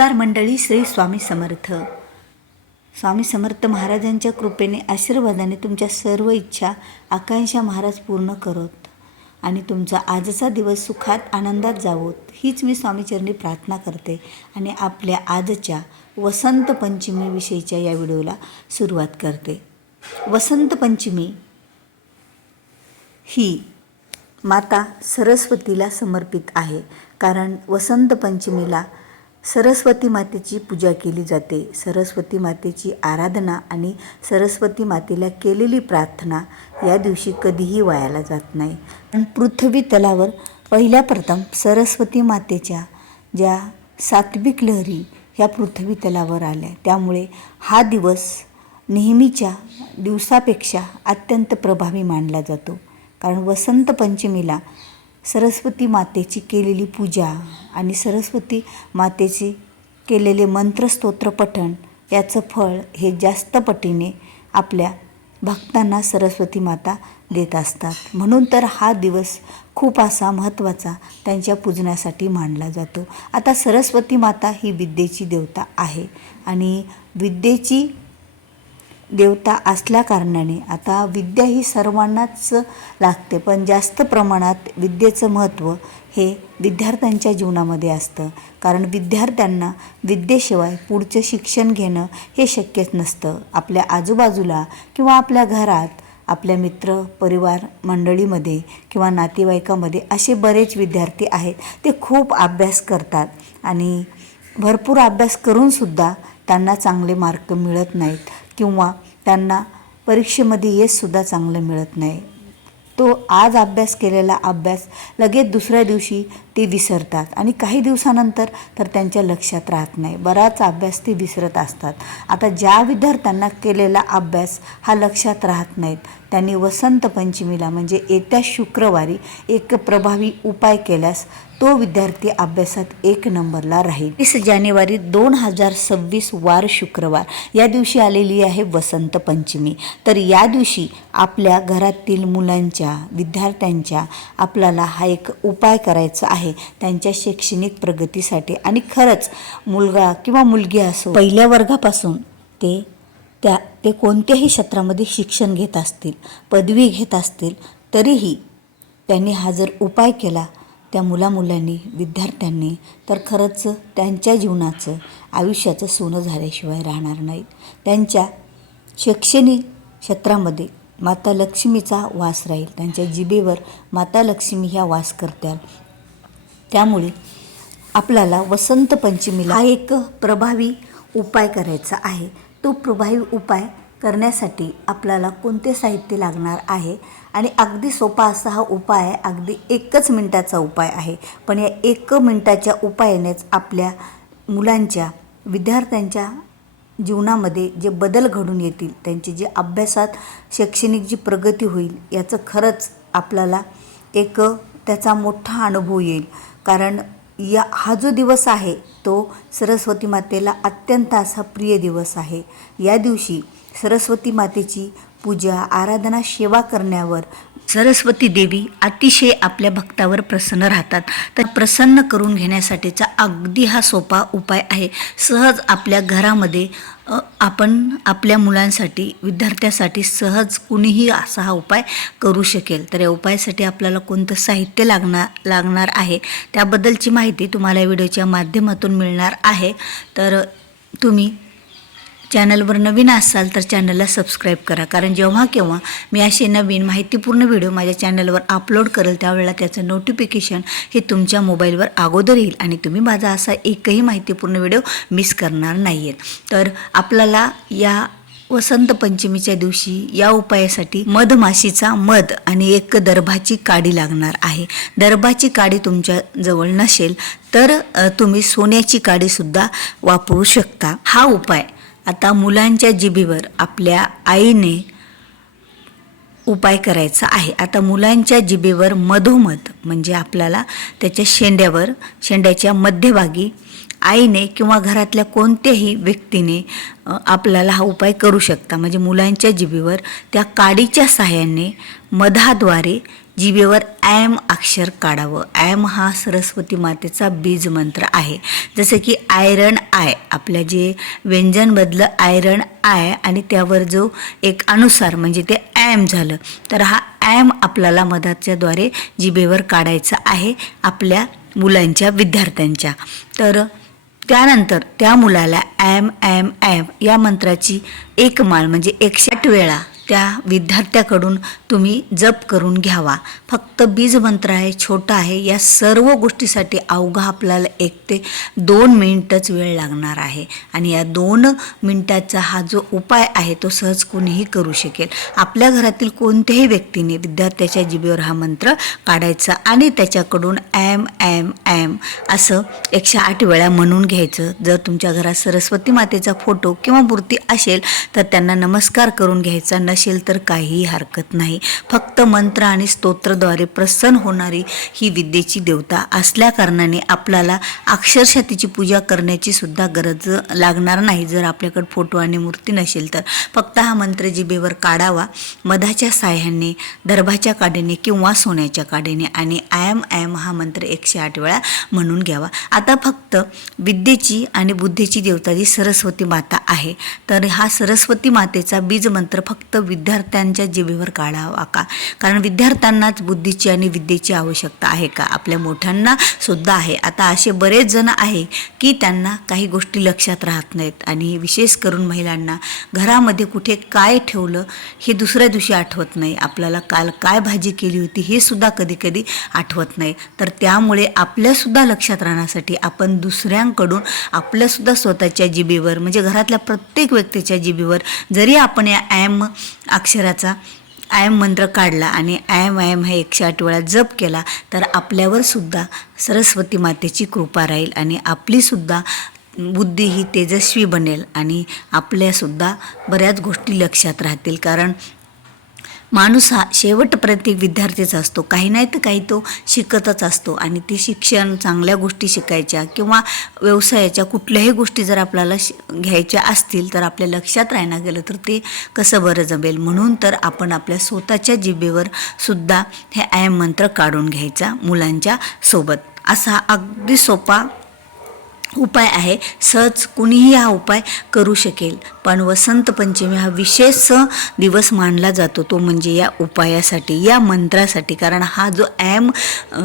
नमस्कार मंडळी, श्री स्वामी समर्थ. स्वामी समर्थ महाराजांच्या कृपेने आशीर्वादाने तुमच्या सर्व इच्छा आकांक्षा महाराज पूर्ण करत आणि तुमचा आजचा दिवस सुखात आनंदात जावोत हीच मी स्वामीचरणी प्रार्थना करते आणि आपल्या आजच्या वसंत पंचमीविषयीच्या या व्हिडिओला सुरुवात करते. वसंत पंचमी ही माता सरस्वतीला समर्पित आहे, कारण वसंत पंचमीला सरस्वती मातेची पूजा केली जाते. सरस्वती मातेची आराधना आणि सरस्वती मातेला केलेली प्रार्थना या दिवशी कधीही वायाला जात नाही. पण पृथ्वी तलावर पहिल्या प्रथम सरस्वती मातेच्या ज्या सात्विक लहरी ह्या पृथ्वी तलावर आल्या, त्यामुळे हा दिवस नेहमीच्या दिवसापेक्षा अत्यंत प्रभावी मानला जातो. कारण वसंत पंचमीला सरस्वती मातेची केलेली पूजा आणि सरस्वती मातेचे केलेले मंत्रस्तोत्र पठण याचं फळ हे जास्त पटीने आपल्या भक्तांना सरस्वती माता देत असतात. म्हणून तर हा दिवस खूप असा महत्त्वाचा त्यांच्या पूजनासाठी मानला जातो. आता सरस्वती माता ही विद्येची देवता आहे आणि विद्येची देवता असल्या कारणाने आता विद्या ही सर्वांनाच लागते, पण जास्त प्रमाणात विद्येचं महत्त्व हे विद्यार्थ्यांच्या जीवनामध्ये असतं. कारण विद्यार्थ्यांना विद्येशिवाय पुढचं शिक्षण घेणं हे शक्यच नसतं. आपल्या आजूबाजूला किंवा आपल्या घरात, आपल्या मित्र परिवार मंडळीमध्ये किंवा नातेवाईकामध्ये असे बरेच विद्यार्थी आहेत, ते खूप अभ्यास करतात आणि भरपूर अभ्यास करूनसुद्धा त्यांना चांगले मार्क मिळत नाहीत किंवा त्यांना परीक्षेमध्ये यशसुद्धा चांगलं मिळत नाही. तो आज अभ्यास केलेला अभ्यास लगेच दुसऱ्या दिवशी ते विसरतात आणि काही दिवसानंतर तर त्यांच्या लक्षात राहत नाही. बराच अभ्यास ते विसरत असतात. आता ज्या विद्यार्थ्यांना केलेला अभ्यास हा लक्षात राहत नाहीत, त्यांनी वसंत पंचमीला म्हणजे येत्या शुक्रवारी एक प्रभावी उपाय केल्यास तो विद्यार्थी अभ्यासात एक नंबरला राहील. 30 जानेवारी 2026 वार शुक्रवार या दिवशी आलेली आहे वसंत पंचमी. तर या दिवशी आपल्या घरातील मुलांच्या विद्यार्थ्यांच्या आपल्याला हा एक उपाय करायचा आहे त्यांच्या शैक्षणिक प्रगतीसाठी. आणि खरंच मुलगा किंवा मुलगी असो, पहिल्या वर्गापासून ते कोणत्याही क्षेत्रामध्ये शिक्षण घेत असतील, पदवी घेत असतील, तरीही त्यांनी हा जर उपाय केला त्या मुलांनी विद्यार्थ्यांनी, तर खरंच त्यांच्या जीवनाचं आयुष्याचं सोनं झाल्याशिवाय राहणार नाहीत. त्यांच्या शैक्षणिक क्षेत्रामध्ये माता लक्ष्मीचा वास राहील. त्यांच्या जिभेवर माता लक्ष्मी ह्या वास करतात. त्यामुळे आपल्याला वसंत पंचमीला हा एक प्रभावी उपाय करायचा आहे. तो प्रभावी उपाय करण्यासाठी आपल्याला कोणते साहित्य लागणार आहे आणि अगदी सोपा असा हा उपाय आहे. अगदी 1 मिनिटाचा उपाय आहे, पण या 1 मिनिटाच्या उपायानेच आपल्या मुलांच्या विद्यार्थ्यांच्या जीवनामध्ये जे बदल घडून येतील, त्यांची जी अभ्यासात शैक्षणिक जी प्रगती होईल याचं खरंच आपल्याला एक त्याचा मोठा अनुभव येईल. कारण हा जो दिवस आहे तो सरस्वती मातेला अत्यंत असा प्रिय दिवस आहे. या दिवशी सरस्वती मातेची पूजा आराधना सेवा करण्यावर सरस्वती देवी अतिशय आपल्या भक्तावर प्रसन्न राहतात. तर प्रसन्न करून घेण्यासाठीचा अगदी हा सोपा उपाय आहे. सहज आपल्या घरामध्ये आपण आपल्या मुलांसाठी विद्यार्थ्यासाठी सहज कुणीही असा हा उपाय करू शकेल. तर या उपायासाठी आपल्याला कोणतं साहित्य लागणार आहे त्याबद्दलची माहिती तुम्हाला या व्हिडिओच्या माध्यमातून मिळणार आहे. तर तुम्ही चॅनलवर नवीन असाल तर चॅनलला सबस्क्राईब करा, कारण जेव्हा केव्हा मी असे नवीन माहितीपूर्ण व्हिडिओ माझ्या चॅनलवर अपलोड करेल त्यावेळेला त्याचं नोटिफिकेशन हे तुमच्या मोबाईलवर अगोदर येईल आणि तुम्ही माझा असा एकही माहितीपूर्ण व्हिडिओ मिस करणार नाही आहेत. तर आपल्याला या वसंत पंचमीच्या दिवशी या उपायासाठी मधमाशीचा मध आणि एक दर्भाची काडी लागणार आहे. दर्भाची काडी तुमच्या जवळ नसेल तर तुम्ही सोन्याची काडीसुद्धा वापरू शकता. हा उपाय आता मुलांच्या जिभेवर आपल्या आईने उपाय करायचा आहे. आता मुलांच्या जिभेवर मधोमध म्हणजे आपल्याला त्याच्या शेंड्याच्या मध्यभागी आईने किंवा घरातल्या कोणत्याही व्यक्तीने आपल्याला हा उपाय करू शकता. म्हणजे मुलांच्या जिभेवर त्या काडीच्या साहाय्याने मधाद्वारे जिभेवर ॲम अक्षर काढावं. ॲम हा सरस्वती मातेचा बीज मंत्र आहे. जसं की आयरन आय, आपल्या जे व्यंजनमधलं आयरन आय आणि त्यावर जो एक अनुसार म्हणजे ते ॲम झालं, तर हा ॲम आपल्याला मधाच्याद्वारे जिभेवर काढायचा आहे आपल्या मुलांच्या, विद्यार्थ्यांच्या. तर त्यानंतर त्या मुलाला ॲम ॲम ॲम या मंत्राची एक माळ म्हणजे 108 वेळा त्या विद्यार्थ्याकडून तुम्ही जप करून घ्यावा. फक्त बीज मंत्र आहे, छोटा आहे. या सर्व गोष्टीसाठी अवघा आपल्याला 1 ते 2 मिनिटच वेळ लागणार आहे. आणि या 2 मिनिटाचा हा जो उपाय आहे तो सहज कोणीही करू शकेल. आपल्या घरातील कोणत्याही व्यक्तीने विद्यार्थ्याच्या जिभेवर हा मंत्र काढायचा आणि त्याच्याकडून ॲम ॲम ॲम असं 108 वेळा म्हणून घ्यायचं. जर तुमच्या घरात सरस्वती मातेचा फोटो किंवा मूर्ती असेल तर त्यांना नमस्कार करून घ्यायचा, नसेल तर काहीही हरकत नाही. फक्त मंत्र आणि स्तोत्रद्वारे प्रसन्न होणारी ही विद्येची देवता असल्या कारणाने आपल्याला अक्षरशः तिची पूजा करण्याची सुद्धा गरज लागणार नाही. जर आपल्याकडे फोटो आणि मूर्ती नसेल तर फक्त हा मंत्र जिभेवर काढावा मधाच्या साह्याने, दर्भाच्या काडीने किंवा सोन्याच्या काडीने आणि ॲम ॲम हा मंत्र 108 वेळा म्हणून घ्यावा. आता फक्त विद्येची आणि बुद्धीची देवता जी सरस्वती माता आहे, तर हा सरस्वती मातेचा बीज मंत्र फक्त विद्यार्थ्यांच्या जिभेवर काढावा का? कारण विद्यार्थ्यांनाच बुद्धीची आणि विद्येची आवश्यकता आहे का? आपल्या मोठ्यांना सुद्धा आहे. आता असे बरेच जण आहे की त्यांना काही गोष्टी लक्षात राहत नाहीत आणि विशेष करून महिलांना घरामध्ये कुठे काय ठेवलं हे दुसऱ्या दिवशी आठवत नाही. आपल्याला काल काय भाजी केली होती हे सुद्धा कधी कधी आठवत नाही. तर त्यामुळे आपल्यासुद्धा लक्षात राहण्यासाठी आपण दुसऱ्यांकडून आपल्यासुद्धा स्वतःच्या जिभेवर म्हणजे घरातल्या प्रत्येक व्यक्तीच्या जिभेवर जरी आपण या ॲम अक्षराचा ॲम मंत्र काढला आणि ॲम ॲम हे 108 वेळा जप केला तर आपल्यावर सुद्धा सरस्वती मातेची कृपा राहील आणि आपलीसुद्धा बुद्धी ही तेजस्वी बनेल आणि आपल्यासुद्धा बऱ्याच गोष्टी लक्षात राहतील. कारण माणूस हा शेवटपर्यंत एक विद्यार्थीच असतो. काही नाही तर काही तो शिकतच असतो आणि ते शिक्षण, चांगल्या गोष्टी शिकायच्या किंवा व्यवसायाच्या कुठल्याही गोष्टी जर आपल्याला घ्यायच्या असतील तर आपल्या लक्षात राहणं गेलं तर ते कसं बरं जमेल. म्हणून तर आपण आपल्या स्वतःच्या जिभेवर सुद्धा हे ॲम मंत्र काढून घ्यायचा मुलांच्या सोबत. असा अगदी सोपा उपाय आहे. सहज कुणीही हा उपाय करू शकेल. पण वसंत पंचमी हा विशेष दिवस मानला जातो तो म्हणजे या उपायासाठी, या मंत्रासाठी. कारण हा जो ॲम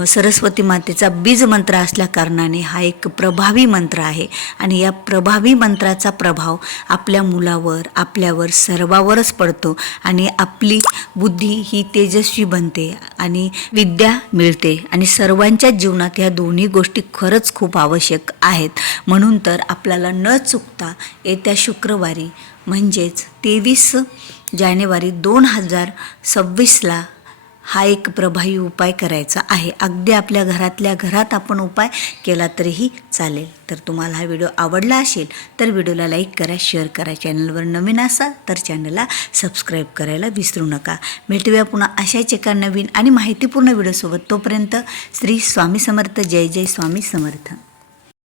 सरस्वती मातेचा बीज मंत्र असल्या कारणाने हा एक प्रभावी मंत्र आहे आणि या प्रभावी मंत्राचा प्रभाव आपल्या मुलावर, आपल्यावर, सर्वावरच पडतो आणि आपली बुद्धी ही तेजस्वी बनते आणि विद्या मिळते आणि सर्वांच्या जीवनात या दोन्ही गोष्टी खरंच खूप आवश्यक आहेत. म्हणून तर आपल्याला न चुकता येत्या शुक्रवारी म्हणजेच 23 जानेवारी 2026ला हा एक प्रभावी उपाय करायचा आहे. अगदी आपल्या घरातल्या घरात आपण उपाय केला तरीही चालेल. तर तुम्हाला हा व्हिडिओ आवडला असेल तर व्हिडिओला लाईक करा, शेअर करा. चॅनलवर नवीन असाल तर चॅनलला सबस्क्राईब करायला विसरू नका. भेटूया पुन्हा अशाच एका नवीन आणि माहितीपूर्ण व्हिडिओसोबत. तोपर्यंत श्री स्वामी समर्थ. जय जय स्वामी समर्थ.